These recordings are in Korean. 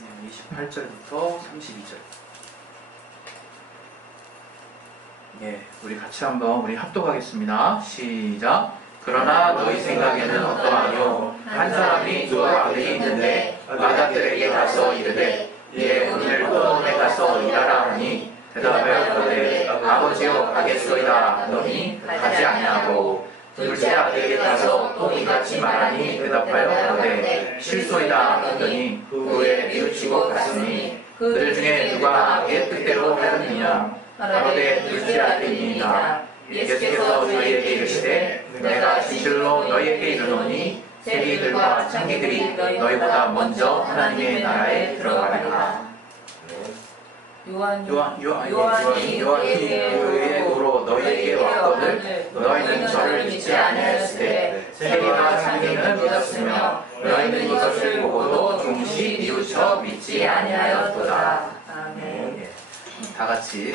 28절부터 32절. 예, 우리 같이 한번 우리 합독하겠습니다. 시작. 그러나 너희 생각에는 어떠하뇨? 한 사람이 두 아들이 있는데 마다들에게 가서 이르되 예, 오늘 포도원에 가서 일하라 하니 대답하여 아버지여 가겠소이다 하더니 가지 아니하고 둘째 아들에게 가서 또 이같이 말하니 대답하여 실소이다 하더니 후에 뉘우치고 갔으니 그들 중에 누가 악의 뜻대로 하였느냐? 가로되 둘째 아들이니이다. 예수께서 저희에게 이르시되 내가 진실로 너희에게 이르노니 세리들과 창기들이 너희보다 먼저 하나님의 나라에 들어가리라. 요한이 의로 너희에게 왔거늘 너희는 저를 믿지 아니하였으되 세리와 창기는 믿었으며 너희는 이것을 보고도 동시 뉘우쳐 믿지 아니하였도다. 아멘. 다 같이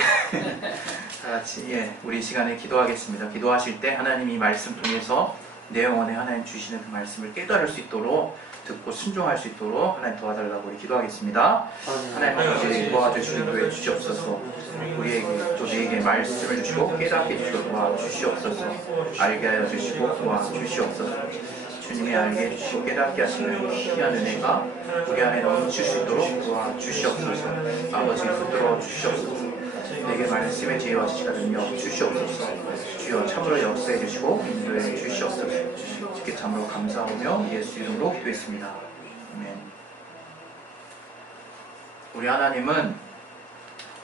예, 우리 시간에 기도하겠습니다. 기도하실 때 하나님이 말씀 통해서 내 영혼에 하나님 주시는 그 말씀을 깨달을 수 있도록 듣고 순종할 수 있도록 하나님 도와달라고 우리 기도하겠습니다. 하나님 아버지 도와주시는 교회 주시옵소서. 우리에게 또 내게 말씀을 주시고 깨닫게 주시고 도와주시옵소서. 알게 하여 주시고 도와주시옵소서. 주님의 알게 해주시고 깨닫게 하시는 귀한 은혜가 우리 안에 넘칠 수 있도록 도와주시옵소서. 아버지 붙들어 주시옵소서. 내게 말씀의 지혜와 지식과 능력 주시옵소서. 주여 참으로 역사해 주시고 인도해 주시옵소서. 주께 참으로 감사하며 예수 이름으로 기도했습니다. 아멘. 우리 하나님은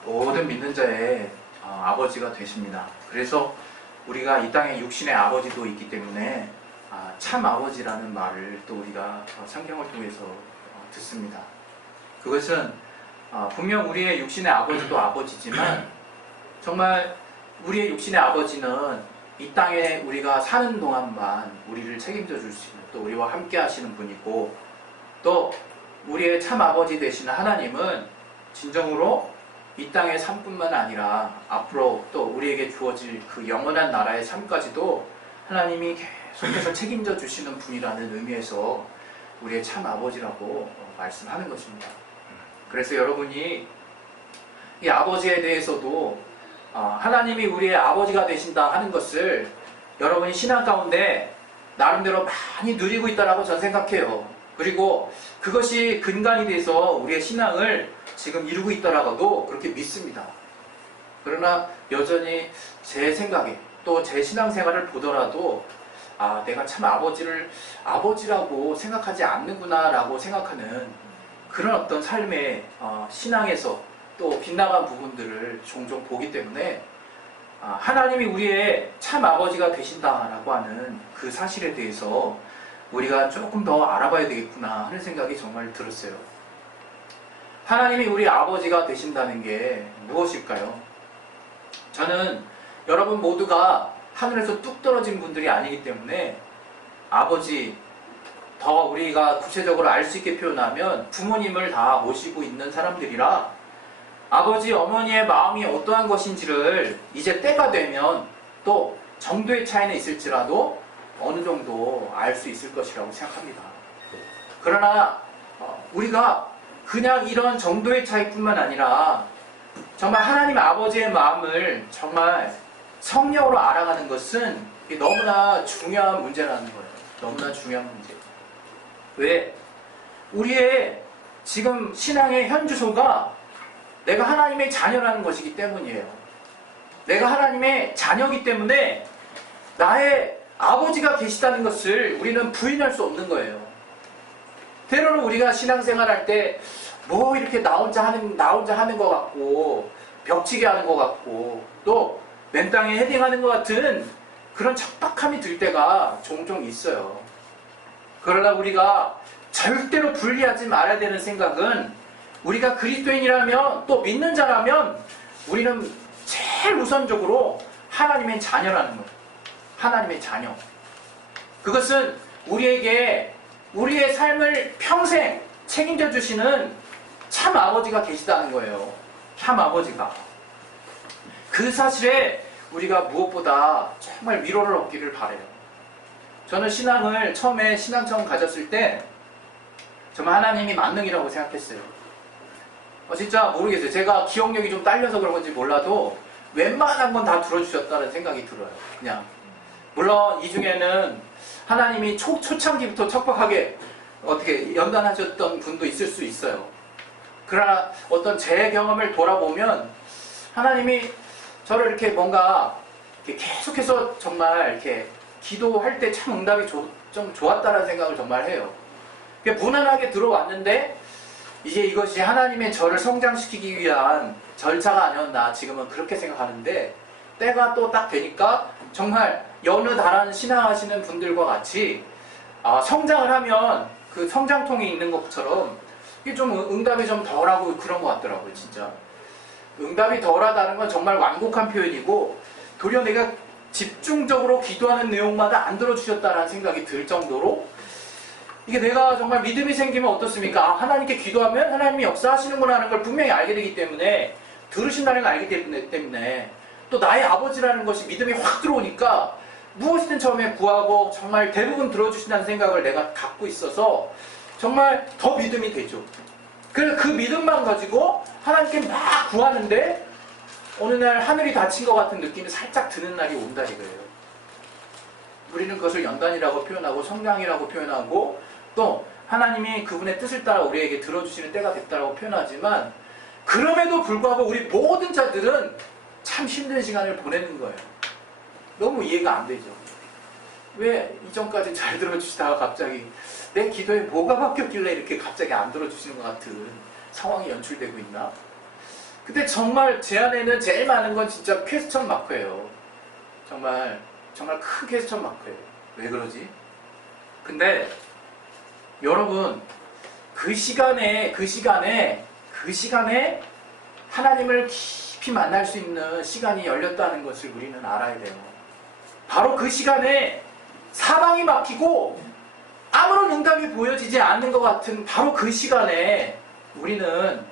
모든 믿는 자의 아버지가 되십니다. 그래서 우리가 이 땅에 육신의 아버지도 있기 때문에 참 아버지라는 말을 또 우리가 성경을 통해서 듣습니다. 그것은 분명 우리의 육신의 아버지도 아버지지만 정말 우리의 육신의 아버지는 이 땅에 우리가 사는 동안만 우리를 책임져 줄 수 있는 또 우리와 함께 하시는 분이고 또 우리의 참 아버지 되시는 하나님은 진정으로 이 땅의 삶뿐만 아니라 앞으로 또 우리에게 주어질 그 영원한 나라의 삶까지도 하나님이 계속해서 책임져 주시는 분이라는 의미에서 우리의 참 아버지라고 말씀하는 것입니다. 그래서 여러분이 이 아버지에 대해서도 하나님이 우리의 아버지가 되신다 하는 것을 여러분이 신앙 가운데 나름대로 많이 누리고 있다라고 저는 생각해요. 그리고 그것이 근간이 돼서 우리의 신앙을 지금 이루고 있다라고도 그렇게 믿습니다. 그러나 여전히 제 생각에 또 제 신앙생활을 보더라도 내가 참 아버지를 아버지라고 생각하지 않는구나 라고 생각하는 그런 어떤 삶의 신앙에서 또 빗나간 부분들을 종종 보기 때문에 하나님이 우리의 참 아버지가 되신다라고 하는 그 사실에 대해서 우리가 조금 더 알아봐야 되겠구나 하는 생각이 정말 들었어요. 하나님이 우리 아버지가 되신다는 게 무엇일까요? 저는 여러분 모두가 하늘에서 뚝 떨어진 분들이 아니기 때문에 아버지, 더 우리가 구체적으로 알 수 있게 표현하면 부모님을 다 모시고 있는 사람들이라 아버지, 어머니의 마음이 어떠한 것인지를 이제 때가 되면 또 정도의 차이는 있을지라도 어느 정도 알 수 있을 것이라고 생각합니다. 그러나 우리가 그냥 이런 정도의 차이뿐만 아니라 정말 하나님 아버지의 마음을 정말 성령으로 알아가는 것은 너무나 중요한 문제라는 거예요. 너무나 중요한 문제. 왜? 우리의 지금 신앙의 현주소가 내가 하나님의 자녀라는 것이기 때문이에요. 내가 하나님의 자녀이기 때문에 나의 아버지가 계시다는 것을 우리는 부인할 수 없는 거예요. 때로는 우리가 신앙생활 할 때 뭐 이렇게 나 혼자 하는 것 같고 벽치기 하는 것 같고 또 맨땅에 헤딩하는 것 같은 그런 척박함이 들 때가 종종 있어요. 그러나 우리가 절대로 분리하지 말아야 되는 생각은 우리가 그리스도인이라면 또 믿는 자라면 우리는 제일 우선적으로 하나님의 자녀라는 거예요. 하나님의 자녀. 그것은 우리에게 우리의 삶을 평생 책임져 주시는 참 아버지가 계시다는 거예요. 참 아버지가. 그 사실에 우리가 무엇보다 정말 위로를 얻기를 바라요. 저는 신앙을 처음에 신앙 처음 가졌을 때 정말 하나님이 만능이라고 생각했어요. 진짜 모르겠어요. 제가 기억력이 좀 딸려서 그런 건지 몰라도 웬만한 건 다 들어주셨다는 생각이 들어요. 그냥 물론 이 중에는 하나님이 초창기부터 척박하게 어떻게 연단하셨던 분도 있을 수 있어요. 그러나 어떤 제 경험을 돌아보면 하나님이 저를 이렇게 뭔가 이렇게 계속해서 정말 이렇게 기도할 때 참 응답이 좀 좋았다는 생각을 정말 해요. 무난하게 들어왔는데 이제 이것이 하나님의 저를 성장시키기 위한 절차가 아니었나 지금은 그렇게 생각하는데, 때가 또 딱 되니까 정말 여느 다른 신앙하시는 분들과 같이 성장을 하면 그 성장통이 있는 것처럼 이게 좀 응답이 좀 덜하고 그런 것 같더라고요. 진짜 응답이 덜하다는 건 정말 완곡한 표현이고, 도리어 내가 집중적으로 기도하는 내용마다 안 들어주셨다는 생각이 들 정도로, 이게 내가 정말 믿음이 생기면 어떻습니까? 하나님께 기도하면 하나님이 역사하시는구나 하는 걸 분명히 알게 되기 때문에, 들으신다는 걸 알기 때문에, 또 나의 아버지라는 것이 믿음이 확 들어오니까 무엇이든 처음에 구하고 정말 대부분 들어주신다는 생각을 내가 갖고 있어서 정말 더 믿음이 되죠. 그래서 그 믿음만 가지고 하나님께 막 구하는데 어느 날 하늘이 닫힌 것 같은 느낌이 살짝 드는 날이 온다 이거예요. 우리는 그것을 연단이라고 표현하고 성장이라고 표현하고, 또 하나님이 그분의 뜻을 따라 우리에게 들어주시는 때가 됐다고 표현하지만, 그럼에도 불구하고 우리 모든 자들은 참 힘든 시간을 보내는 거예요. 너무 이해가 안 되죠. 왜 이전까지 잘 들어주시다가 갑자기 내 기도에 뭐가 바뀌었길래 이렇게 갑자기 안 들어주시는 것 같은 상황이 연출되고 있나? 근데 정말 제 안에는 제일 많은 건 진짜 퀘스천 마크예요. 정말 큰 퀘스천 마크예요. 왜 그러지? 근데 여러분, 그 시간에 하나님을 깊이 만날 수 있는 시간이 열렸다는 것을 우리는 알아야 돼요. 바로 그 시간에 사방이 막히고 아무런 응답이 보여지지 않는 것 같은 바로 그 시간에 우리는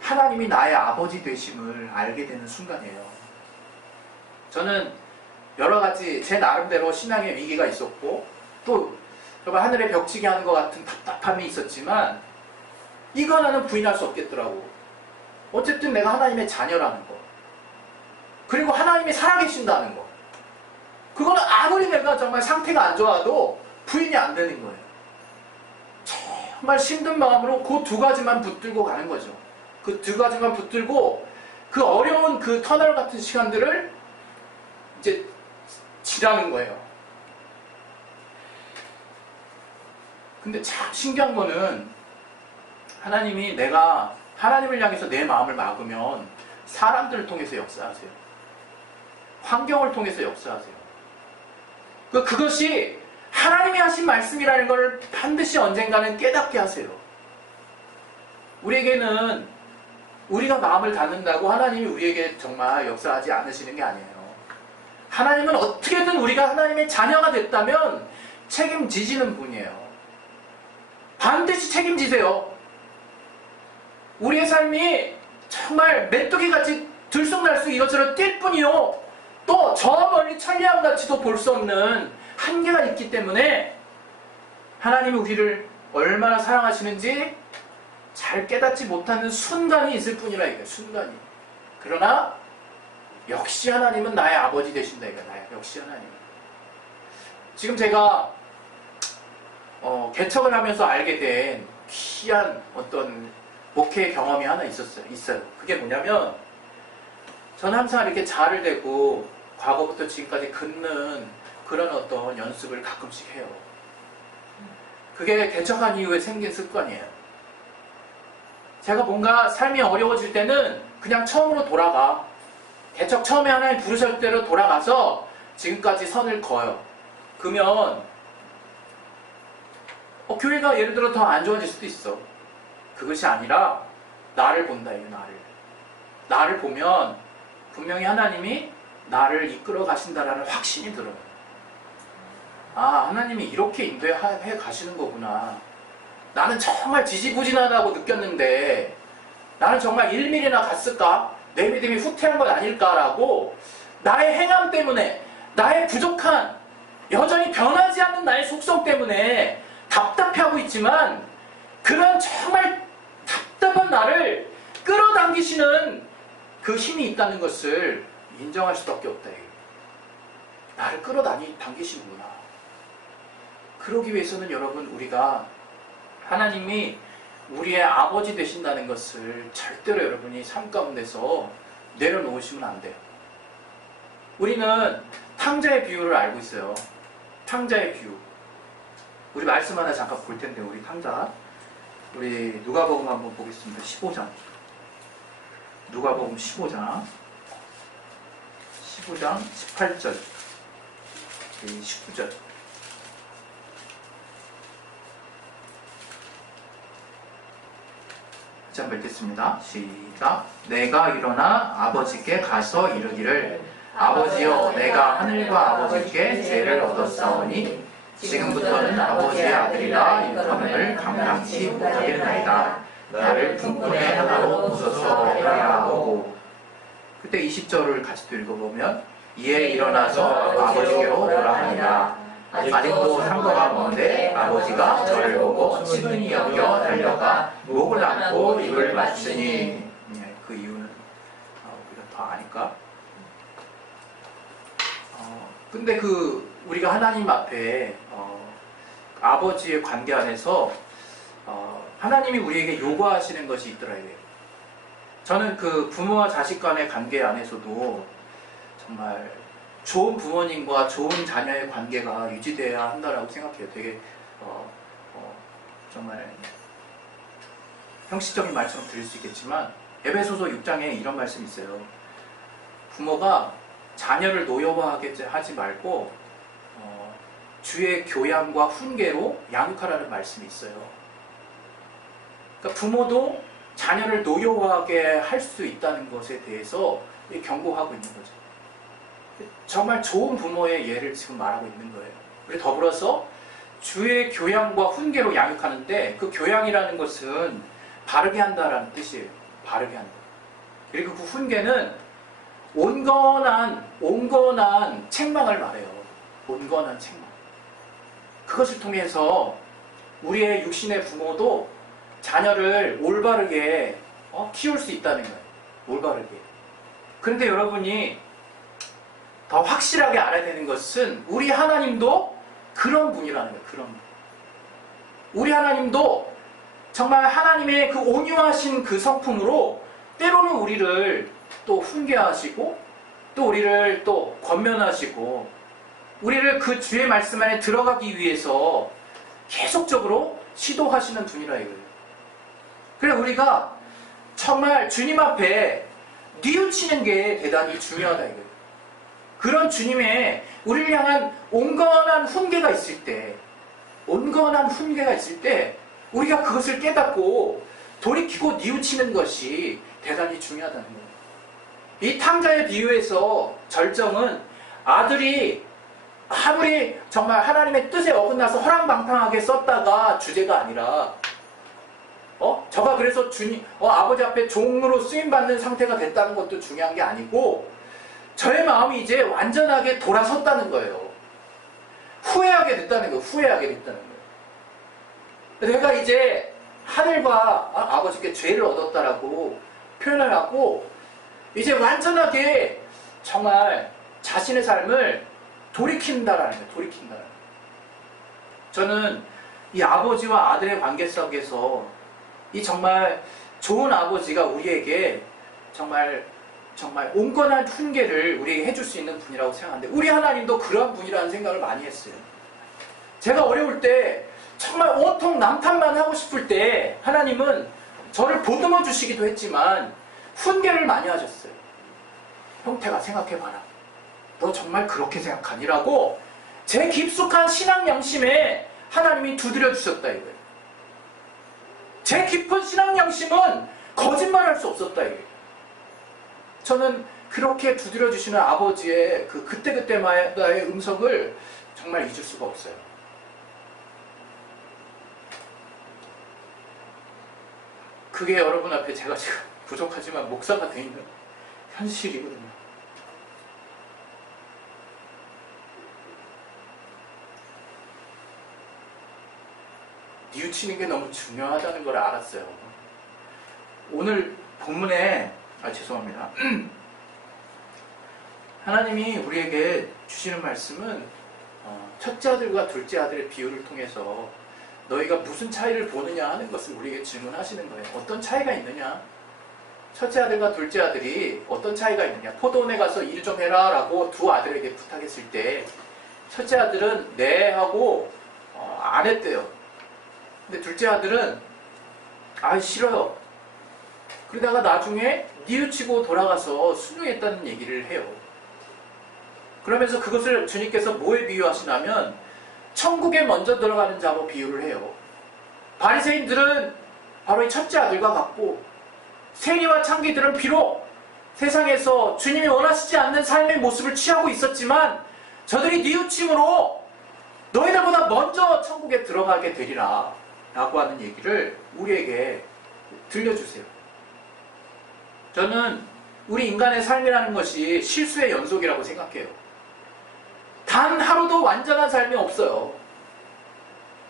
하나님이 나의 아버지 되심을 알게 되는 순간이에요. 저는 여러 가지 제 나름대로 신앙의 위기가 있었고, 또 정말 하늘에 벽치기 하는 것 같은 답답함이 있었지만, 이거 하나는 부인할 수 없겠더라고. 어쨌든 내가 하나님의 자녀라는 거, 그리고 하나님이 살아계신다는 거, 그거는 아무리 내가 정말 상태가 안 좋아도 부인이 안 되는 거예요. 정말 힘든 마음으로 그 두 가지만 붙들고 가는 거죠. 그 두 가지만 붙들고 그 어려운 그 터널 같은 시간들을 이제 지나는 거예요. 근데 참 신기한 거는, 하나님이 내가 하나님을 향해서 내 마음을 막으면 사람들을 통해서 역사하세요. 환경을 통해서 역사하세요. 그것이 하나님이 하신 말씀이라는 걸 반드시 언젠가는 깨닫게 하세요. 우리에게는 우리가 마음을 닫는다고 하나님이 우리에게 정말 역사하지 않으시는 게 아니에요. 하나님은 어떻게든 우리가 하나님의 자녀가 됐다면 책임지시는 분이에요. 반드시 책임지세요. 우리의 삶이 정말 메뚜기같이 들쑥날쑥 이것처럼 뛸 뿐이요, 또 저 멀리 천리암같이도 볼 수 없는 한계가 있기 때문에 하나님이 우리를 얼마나 사랑하시는지 잘 깨닫지 못하는 순간이 있을 뿐이라 이거예요. 순간이. 그러나 역시 하나님은 나의 아버지 되신다 이거예요. 역시 하나님. 지금 제가 개척을 하면서 알게 된 귀한 어떤 목회 경험이 하나 있어요. 그게 뭐냐면, 저는 항상 이렇게 자를 대고 과거부터 지금까지 긋는 그런 어떤 연습을 가끔씩 해요. 그게 개척한 이후에 생긴 습관이에요. 제가 뭔가 삶이 어려워질 때는 그냥 처음으로 돌아가. 개척 처음에 하나님 부르실 대로 돌아가서 지금까지 선을 그어요. 그러면 교회가 예를 들어 더 안 좋아질 수도 있어. 그것이 아니라 나를 본다, 이거 나를 보면 분명히 하나님이 나를 이끌어 가신다라는 확신이 들어요. 아, 하나님이 이렇게 인도해 가시는 거구나. 나는 정말 지지부진하다고 느꼈는데 나는 정말 1mm나 갔을까? 내 믿음이 후퇴한 건 아닐까라고, 나의 행함 때문에, 나의 부족한, 여전히 변하지 않는 나의 속성 때문에 답답해하고 있지만, 그런 정말 답답한 나를 끌어당기시는 그 힘이 있다는 것을 인정할 수밖에 없다. 나를 끌어당기시는구나. 그러기 위해서는 여러분, 우리가 하나님이 우리의 아버지 되신다는 것을 절대로 여러분이 삶 가운데서 내려놓으시면 안 돼요. 우리는 탕자의 비유를 알고 있어요. 탕자의 비유. 우리 말씀 하나 잠깐 볼 텐데, 우리 탕자. 우리 누가복음 한번 보겠습니다. 15장. 누가복음 15장. 15장 18절. 19절. 자, 읽겠습니다. 시작. 내가 일어나 아버지께 가서 이르기를 아버지여, 내가 하늘과 아버지께 죄를 얻었사오니 지금부터는 아버지의 아들이라 일컬음을 감당치 못하겠나이다. 나를 품꾼의 하나로 보소서 하고. 그때 20절을 같이 또 읽어보면 이에 일어나서 아버지께로 오라 하니라. 아직도 상거가 먼데 아버지가 저를 보고 친근히 여겨 달려가 목을 안고 입을 맞추니. 그 이유는 우리가 더 아니까. 근데 우리가 하나님 앞에 아버지의 관계 안에서 하나님이 우리에게 요구하시는 것이 있더라고요. 저는 그 부모와 자식 간의 관계 안에서도 정말 좋은 부모님과 좋은 자녀의 관계가 유지돼야 한다라고 생각해요. 되게 정말 형식적인 말씀을 드릴 수 있겠지만 에베소서 6장에 이런 말씀이 있어요. 부모가 자녀를 노여워하지 말고 주의 교양과 훈계로 양육하라는 말씀이 있어요. 그러니까 부모도 자녀를 노여워하게 할 수 있다는 것에 대해서 경고하고 있는 거죠. 정말 좋은 부모의 예를 지금 말하고 있는 거예요. 그리고 더불어서 주의 교양과 훈계로 양육하는데, 그 교양이라는 것은 바르게 한다라는 뜻이에요. 바르게 한다. 그리고 그 훈계는 온건한 책망을 말해요. 온건한 책망. 그것을 통해서 우리의 육신의 부모도 자녀를 올바르게 키울 수 있다는 거예요. 올바르게. 그런데 여러분이 더 확실하게 알아야 되는 것은 우리 하나님도 그런 분이라는 거예요. 그런 분. 우리 하나님도 정말 하나님의 그 온유하신 그 성품으로 때로는 우리를 또 훈계하시고 또 우리를 또 권면하시고 우리를 그 주의 말씀 안에 들어가기 위해서 계속적으로 시도하시는 분이라 이거예요. 그래서 우리가 정말 주님 앞에 뉘우치는 게 대단히 중요하다 이거예요. 그런 주님의 우리를 향한 온건한 훈계가 있을 때, 우리가 그것을 깨닫고 돌이키고 뉘우치는 것이 대단히 중요하다는 거예요. 이 탕자의 비유에서 절정은 아들이 아무리 정말 하나님의 뜻에 어긋나서 허랑방탕하게 썼다가 주제가 아니라 저가 그래서 아버지 앞에 종으로 쓰임받는 상태가 됐다는 것도 중요한 게 아니고 저의 마음이 이제 완전하게 돌아섰다는 거예요. 후회하게 됐다는 거예요. 내가 이제 하늘과 아버지께 죄를 얻었다라고 표현을 하고 이제 완전하게 정말 자신의 삶을 돌이킨다라는 거예요. 저는 이 아버지와 아들의 관계 속에서 이 정말 좋은 아버지가 우리에게 정말 온건한 훈계를 우리에게 해줄 수 있는 분이라고 생각하는데 우리 하나님도 그러한 분이라는 생각을 많이 했어요. 제가 어려울 때 정말 온통 남탓만 하고 싶을 때 하나님은 저를 보듬어 주시기도 했지만 훈계를 많이 하셨어요. 형태가 생각해봐라. 너 정말 그렇게 생각하니라고 제 깊숙한 신앙 양심에 하나님이 두드려 주셨다 이거예요. 제 깊은 신앙 양심은 거짓말할 수 없었다 이거예요. 저는 그렇게 두드려 주시는 아버지의 그때그때마다의 음성을 정말 잊을 수가 없어요. 그게 여러분 앞에 제가 지금 부족하지만 목사가 되어 있는 현실이거든요. 뉘우치는 게 너무 중요하다는 걸 알았어요. 오늘 본문에 죄송합니다. 하나님이 우리에게 주시는 말씀은 첫째 아들과 둘째 아들의 비유를 통해서 너희가 무슨 차이를 보느냐 하는 것을 우리에게 질문하시는 거예요. 어떤 차이가 있느냐? 첫째 아들과 둘째 아들이 어떤 차이가 있느냐? 포도원에 가서 일 좀 해라 라고 두 아들에게 부탁했을 때 첫째 아들은 네 하고 안 했대요. 근데 둘째 아들은 싫어요. 그러다가 나중에 뉘우치고 돌아가서 순종했다는 얘기를 해요. 그러면서 그것을 주님께서 뭐에 비유하시냐면 천국에 먼저 들어가는 자로 비유를 해요. 바리새인들은 바로 이 첫째 아들과 같고 세리와 창기들은 비록 세상에서 주님이 원하시지 않는 삶의 모습을 취하고 있었지만 저들이 뉘우침으로 너희들보다 먼저 천국에 들어가게 되리라 라고 하는 얘기를 우리에게 들려주세요. 저는 우리 인간의 삶이라는 것이 실수의 연속이라고 생각해요. 단 하루도 완전한 삶이 없어요.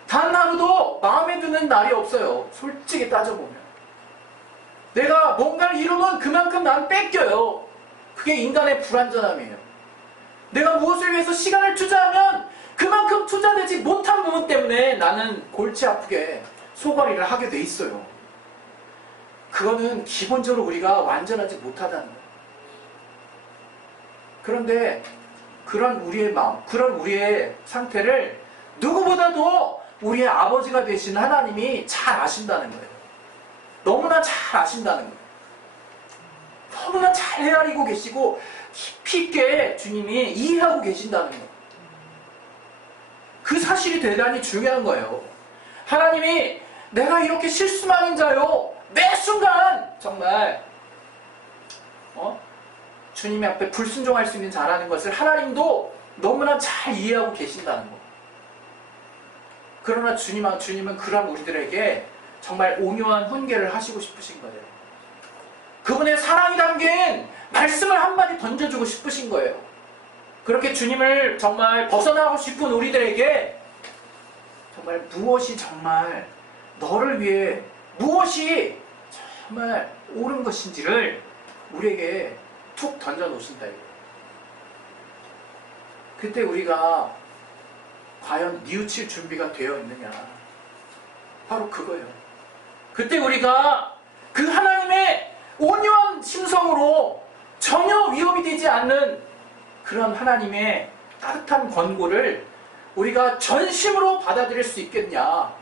단 하루도 마음에 드는 날이 없어요. 솔직히 따져보면. 내가 뭔가를 이루면 그만큼 난 뺏겨요. 그게 인간의 불완전함이에요. 내가 무엇을 위해서 시간을 투자하면 그만큼 투자되지 못한 부분 때문에 나는 골치 아프게 소거리를 하게 돼 있어요. 그거는 기본적으로 우리가 완전하지 못하다는 거예요. 그런데 그런 우리의 마음, 그런 우리의 상태를 누구보다도 우리의 아버지가 되신 하나님이 잘 아신다는 거예요. 너무나 잘 아신다는 거예요. 너무나 잘 헤아리고 계시고 깊이 있게 주님이 이해하고 계신다는 거예요. 그 사실이 대단히 중요한 거예요. 하나님이 내가 이렇게 실수만인 자요. 매 순간 정말 주님의 앞에 불순종할 수 있는 자라는 것을 하나님도 너무나 잘 이해하고 계신다는 거. 그러나 주님은 그런 우리들에게 정말 오묘한 훈계를 하시고 싶으신 거예요. 그분의 사랑이 담긴 말씀을 한마디 던져주고 싶으신 거예요. 그렇게 주님을 정말 벗어나고 싶은 우리들에게 정말 무엇이 정말 너를 위해 무엇이 정말 옳은 것인지를 우리에게 툭 던져 놓으신다 이거예요. 그때 우리가 과연 뉘우칠 준비가 되어 있느냐, 바로 그거예요. 그때 우리가 그 하나님의 온유한 심성으로 전혀 위협이 되지 않는 그런 하나님의 따뜻한 권고를 우리가 전심으로 받아들일 수 있겠냐,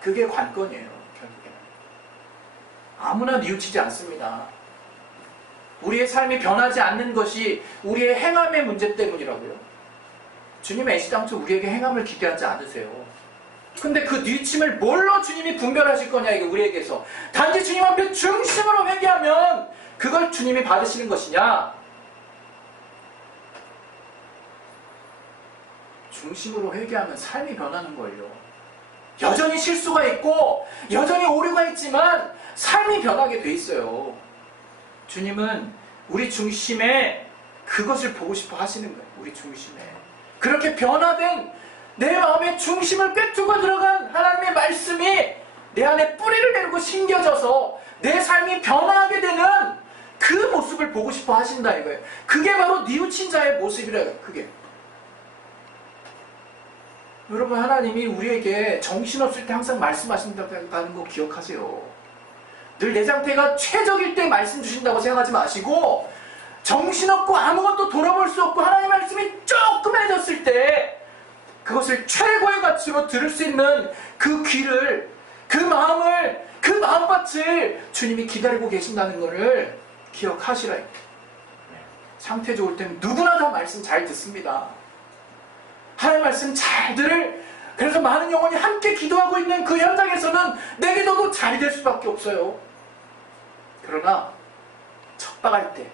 그게 관건이에요. 결국에는 아무나 뉘우치지 않습니다. 우리의 삶이 변하지 않는 것이 우리의 행함의 문제 때문이라고요. 주님 애시당초 우리에게 행함을 기대하지 않으세요. 근데 그 뉘우침을 뭘로 주님이 분별하실 거냐, 이게 우리에게서. 단지 주님 앞에 중심으로 회개하면 그걸 주님이 받으시는 것이냐? 중심으로 회개하면 삶이 변하는 거예요. 여전히 실수가 있고 여전히 오류가 있지만 삶이 변하게 돼 있어요. 주님은 우리 중심에 그것을 보고 싶어 하시는 거예요. 우리 중심에 그렇게 변화된 내 마음의 중심을 꿰뚫고 들어간 하나님의 말씀이 내 안에 뿌리를 내리고 심겨져서 내 삶이 변화하게 되는 그 모습을 보고 싶어 하신다 이거예요. 그게 바로 뉘우친 자의 모습이래요. 그게. 여러분, 하나님이 우리에게 정신없을 때 항상 말씀하신다는 거 기억하세요. 늘 내 상태가 최적일 때 말씀 주신다고 생각하지 마시고, 정신없고 아무것도 돌아볼 수 없고 하나님 말씀이 조그매졌을 때 그것을 최고의 가치로 들을 수 있는 그 귀를, 그 마음을, 그 마음밭을 주님이 기다리고 계신다는 것을 기억하시라. 상태 좋을 때는 누구나 다 말씀 잘 듣습니다. 하나님 말씀 잘 들을, 그래서 많은 영혼이 함께 기도하고 있는 그 현장에서는 내 기도도 잘 될 수밖에 없어요. 그러나 척박할 때,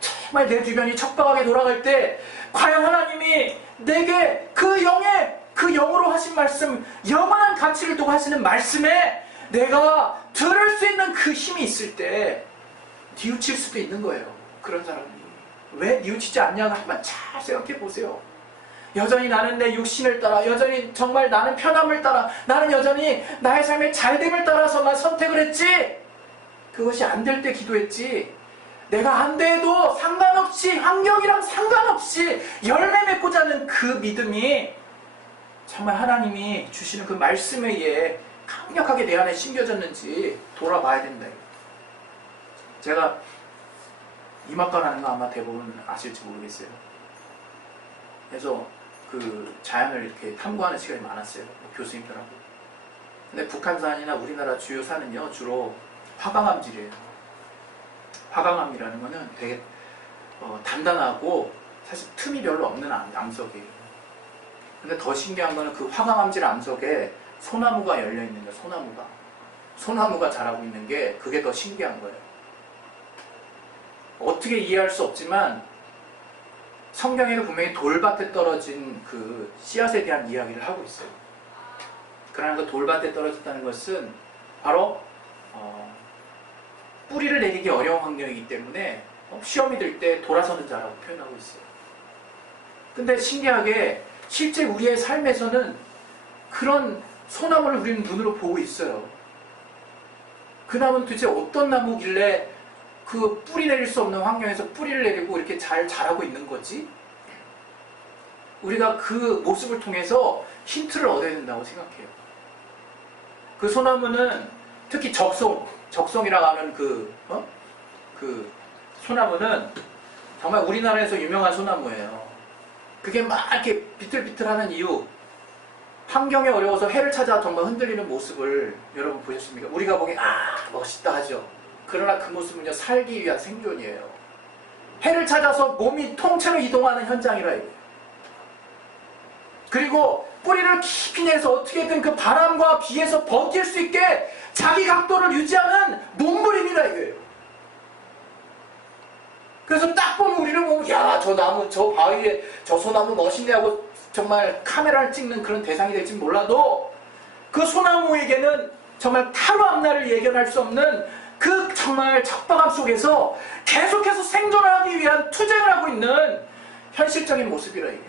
정말 내 주변이 척박하게 돌아갈 때 과연 하나님이 내게 그 영으로 하신 말씀, 영원한 가치를 두고 하시는 말씀에 내가 들을 수 있는 그 힘이 있을 때 뉘우칠 수도 있는 거예요. 그런 사람이 왜 뉘우치지 않냐고 한번 잘 생각해 보세요. 여전히 나는 내 육신을 따라, 여전히 정말 나는 편함을 따라, 나는 여전히 나의 삶의 잘됨을 따라서만 선택을 했지, 그것이 안 될 때 기도했지, 내가 안 돼도 상관없이, 환경이랑 상관없이 열매 맺고자 하는 그 믿음이 정말 하나님이 주시는 그 말씀에 의해 강력하게 내 안에 심겨졌는지 돌아봐야 된다. 제가 이막가라는 거 아마 대부분 아실지 모르겠어요. 그래서 그 자연을 이렇게 탐구하는 시간이 많았어요, 교수님들하고. 근데 북한산이나 우리나라 주요 산은요, 주로 화강암질이에요. 화강암이라는 거는 되게 단단하고 사실 틈이 별로 없는 암석이에요. 근데 더 신기한 거는 그 화강암질 암석에 소나무가 열려있는 거예요. 소나무가 자라고 있는 게, 그게 더 신기한 거예요. 어떻게 이해할 수 없지만 성경에는 분명히 돌밭에 떨어진 그 씨앗에 대한 이야기를 하고 있어요. 그러나 그 돌밭에 떨어졌다는 것은 바로 뿌리를 내리기 어려운 환경이기 때문에 시험이 들 때 돌아서는 자라고 표현하고 있어요. 근데 신기하게 실제 우리의 삶에서는 그런 소나무를 우리는 눈으로 보고 있어요. 그 나무는 도대체 어떤 나무길래 그 뿌리 내릴 수 없는 환경에서 뿌리를 내리고 이렇게 잘 자라고 있는 거지? 우리가 그 모습을 통해서 힌트를 얻어야 된다고 생각해요. 그 소나무는 특히 적송이라고 하는 그 소나무는 정말 우리나라에서 유명한 소나무예요. 그게 막 이렇게 비틀비틀하는 이유, 환경이 어려워서 해를 찾아 정말 흔들리는 모습을 여러분 보셨습니까? 우리가 보기엔 멋있다 하죠. 그러나 그 모습은요, 살기 위한 생존이에요. 해를 찾아서 몸이 통째로 이동하는 현장이라 이거예요. 그리고 뿌리를 깊이 내서 어떻게든 그 바람과 비에서 버틸 수 있게 자기 각도를 유지하는 몸부림이라 이거예요. 그래서 딱 보면 우리를 보면, 야, 저 나무, 저 바위에 저 소나무 멋있네 하고 정말 카메라를 찍는 그런 대상이 될지 몰라도, 그 소나무에게는 정말 하루 앞날을 예견할 수 없는 그 정말 척박함 속에서 계속해서 생존하기 위한 투쟁을 하고 있는 현실적인 모습이라 이게.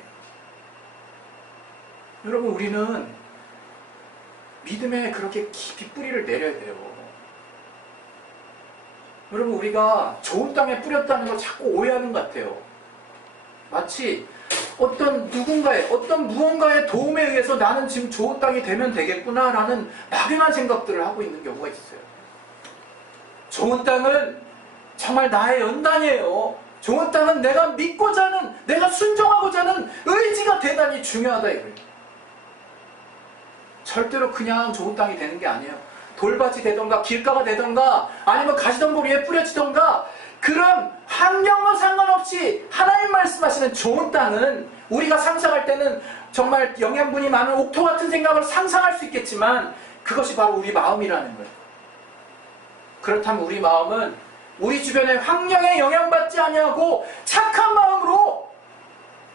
여러분, 우리는 믿음에 그렇게 깊이 뿌리를 내려야 돼요. 여러분, 우리가 좋은 땅에 뿌렸다는 걸 자꾸 오해하는 것 같아요. 마치 어떤 누군가의, 어떤 무언가의 도움에 의해서 나는 지금 좋은 땅이 되면 되겠구나라는 막연한 생각들을 하고 있는 경우가 있어요. 좋은 땅은 정말 나의 연단이에요. 좋은 땅은 내가 믿고자 하는, 내가 순종하고자 하는 의지가 대단히 중요하다 이거예요. 절대로 그냥 좋은 땅이 되는 게 아니에요. 돌밭이 되던가 길가가 되던가 아니면 가시덤불 위에 뿌려지던가, 그런 환경과 상관없이 하나님 말씀하시는 좋은 땅은 우리가 상상할 때는 정말 영양분이 많은 옥토 같은 생각을 상상할 수 있겠지만, 그것이 바로 우리 마음이라는 거예요. 그렇다면 우리 마음은 우리 주변의 환경에 영향받지 아니하고 착한 마음으로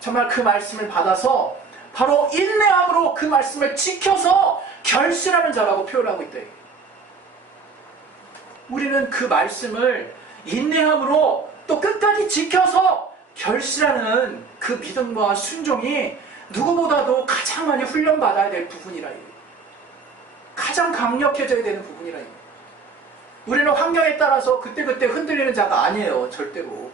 정말 그 말씀을 받아서 바로 인내함으로 그 말씀을 지켜서 결실하는 자라고 표현하고 있다. 우리는 그 말씀을 인내함으로 또 끝까지 지켜서 결실하는 그 믿음과 순종이 누구보다도 가장 많이 훈련받아야 될 부분이라. 가장 강력해져야 되는 부분이라. 우리는 환경에 따라서 그때그때 흔들리는 자가 아니에요. 절대로.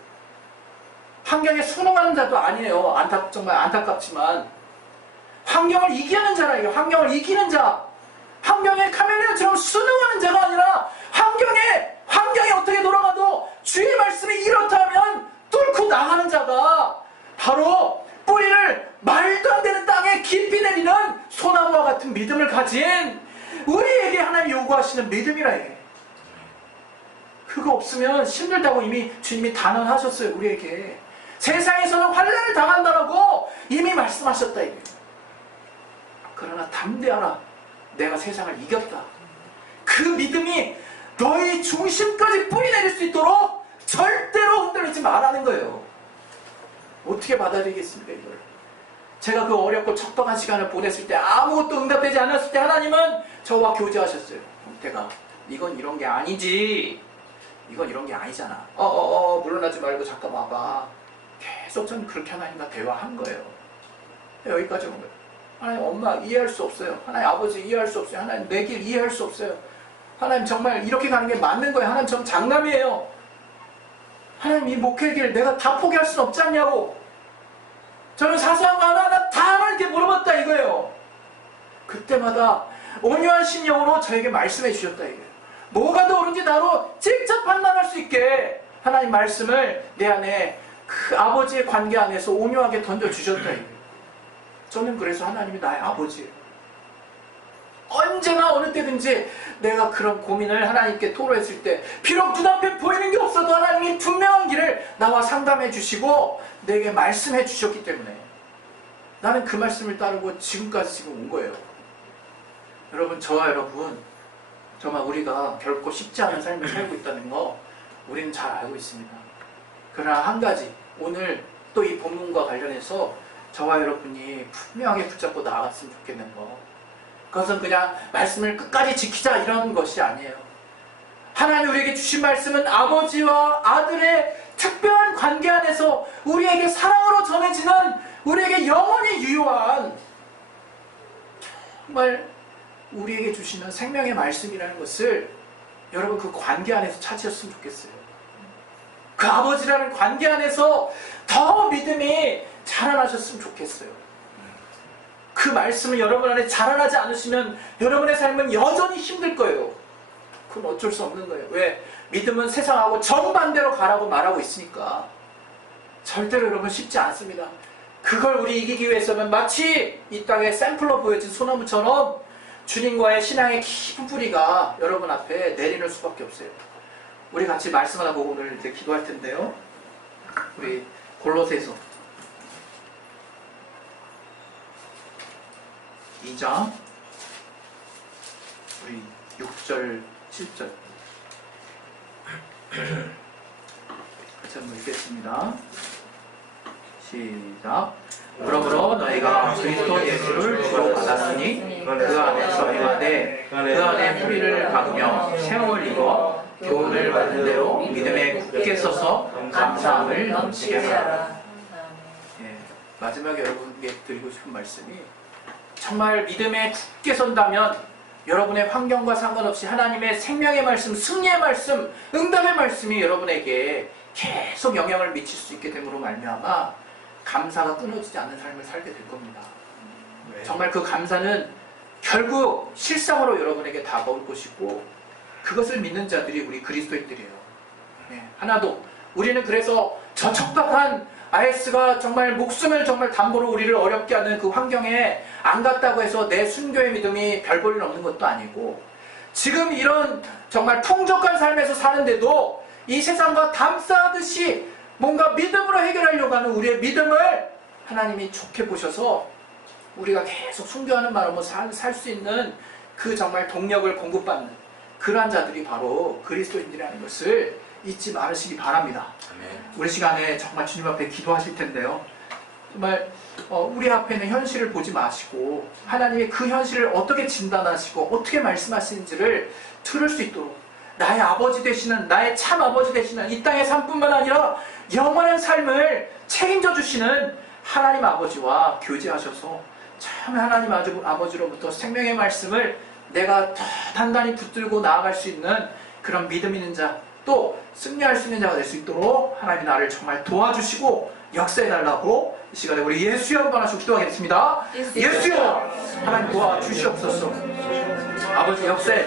환경에 순응하는 자도 아니에요. 정말 안타깝지만 환경을 이기는 자라. 이게 환경을 이기는 자, 환경에 카멜레온처럼 순응하는 자가 아니라 환경이 어떻게 돌아가도 주의 말씀이 이렇다면 뚫고 나가는 자가 바로 뿌리를 말도 안 되는 땅에 깊이 내리는 소나무와 같은 믿음을 가진 우리에게 하나님 요구하시는 믿음이라 해. 그거 없으면 힘들다고 이미 주님이 단언하셨어요. 우리에게 세상에서는 환난을 당한다라고 이미 말씀하셨다 이게. 그러나 담대하라, 내가 세상을 이겼다. 그 믿음이 너희 중심까지 뿌리 내릴 수 있도록 절대로 흔들리지 말라는 거예요. 어떻게 받아들이겠습니까 이걸? 제가 그 어렵고 척박한 시간을 보냈을 때, 아무것도 응답되지 않았을 때 하나님은 저와 교제하셨어요. 내가 이건 이런 게 아니지, 이건 이런 게 아니잖아. 물러나지 말고 잠깐 와봐. 계속 저는 그렇게 하나님과 대화한 거예요. 여기까지 온 거예요. 하나님, 엄마 이해할 수 없어요. 하나님, 아버지 이해할 수 없어요. 하나님, 내 길 이해할 수 없어요. 하나님 정말 이렇게 가는 게 맞는 거예요. 하나님 전 장남이에요. 하나님 이 목회 길 내가 다 포기할 수는 없지 않냐고. 저는 사소한 거 하나하나 다 하나님께 물어봤다 이거예요. 그때마다 온유한 심령으로 저에게 말씀해 주셨다 이거예요. 뭐가 더 옳은지 나로 직접 판단할 수 있게 하나님 말씀을 내 안에 그 아버지의 관계 안에서 온유하게 던져주셨다 이거예요. 저는 그래서 하나님이 나의 아버지예요. 언제나 어느 때든지 내가 그런 고민을 하나님께 토로했을 때 비록 눈앞에 보이는 게 없어도 하나님이 분명한 길을 나와 상담해 주시고 내게 말씀해 주셨기 때문에 나는 그 말씀을 따르고 지금까지 지금 온 거예요. 여러분, 저와 여러분 정말 우리가 결코 쉽지 않은 삶을 살고 있다는 거 우리는 잘 알고 있습니다. 그러나 한 가지, 오늘 또 이 본문과 관련해서 저와 여러분이 분명하게 붙잡고 나아갔으면 좋겠는 거, 그것은 그냥 말씀을 끝까지 지키자 이런 것이 아니에요. 하나님 우리에게 주신 말씀은 아버지와 아들의 특별한 관계 안에서 우리에게 사랑으로 전해지는, 우리에게 영원히 유효한, 정말 우리에게 주시는 생명의 말씀이라는 것을 여러분 그 관계 안에서 찾으셨으면 좋겠어요. 그 아버지라는 관계 안에서 더 믿음이 자라나셨으면 좋겠어요. 그 말씀을 여러분 안에 자라나지 않으시면 여러분의 삶은 여전히 힘들 거예요. 그건 어쩔 수 없는 거예요. 왜? 믿음은 세상하고 정반대로 가라고 말하고 있으니까. 절대로 여러분 쉽지 않습니다. 그걸 우리 이기기 위해서는 마치 이 땅에 샘플로 보여진 소나무처럼 주님과의 신앙의 깊은 뿌리가 여러분 앞에 내리는 수밖에 없어요. 우리 같이 말씀 하나 보고 오늘 이제 기도할 텐데요. 우리 골로새서 2장 우리 6절 7절 같이 한번 읽겠습니다. 시작. 그러므로 너희가 그리스도 예수를 주로 받았으니 그 안에서 행하되 그 안에 뿌리를 박으며 세움을 입어 교훈을 받은 대로 믿음에 굳게 서서 감사함을 넘치게 하라. 예, 마지막에 여러분께 드리고 싶은 말씀이, 정말 믿음에 굳게 선다면 여러분의 환경과 상관없이 하나님의 생명의 말씀, 승리의 말씀, 응답의 말씀이 여러분에게 계속 영향을 미칠 수 있게 됨으로 말미암아 감사가 끊어지지 않는 삶을 살게 될 겁니다. 정말 그 감사는 결국 실상으로 여러분에게 다가올 것이고, 그것을 믿는 자들이 우리 그리스도인들이에요. 하나도 우리는 그래서 저 척박한 IS가 정말 목숨을 정말 담보로 우리를 어렵게 하는 그 환경에 안 갔다고 해서 내 순교의 믿음이 별 볼일 없는 것도 아니고, 지금 이런 정말 풍족한 삶에서 사는데도 이 세상과 담쌓듯이 뭔가 믿음으로 해결하려고 하는 우리의 믿음을 하나님이 좋게 보셔서 우리가 계속 순교하는 마음으로 살 수 있는 그 정말 동력을 공급받는 그러한 자들이 바로 그리스도인들이라는 것을 잊지 말으시기 바랍니다. 우리 시간에 정말 주님 앞에 기도하실 텐데요. 정말 우리 앞에 있는 현실을 보지 마시고 하나님의 그 현실을 어떻게 진단하시고 어떻게 말씀하시는지를 들을 수 있도록, 나의 아버지 되시는, 나의 참 아버지 되시는, 이 땅의 삶뿐만 아니라 영원한 삶을 책임져 주시는 하나님 아버지와 교제하셔서 참 하나님 아버지로부터 생명의 말씀을 내가 더 단단히 붙들고 나아갈 수 있는 그런 믿음 있는 자, 또 승리할 수 있는 자가 될 수 있도록 하나님이 나를 정말 도와주시고 역사해달라고 이 시간에 우리 예수여 한번 하시고 기도하겠습니다. 예수여, 하나님 도와주시옵소서. 아버지 역사에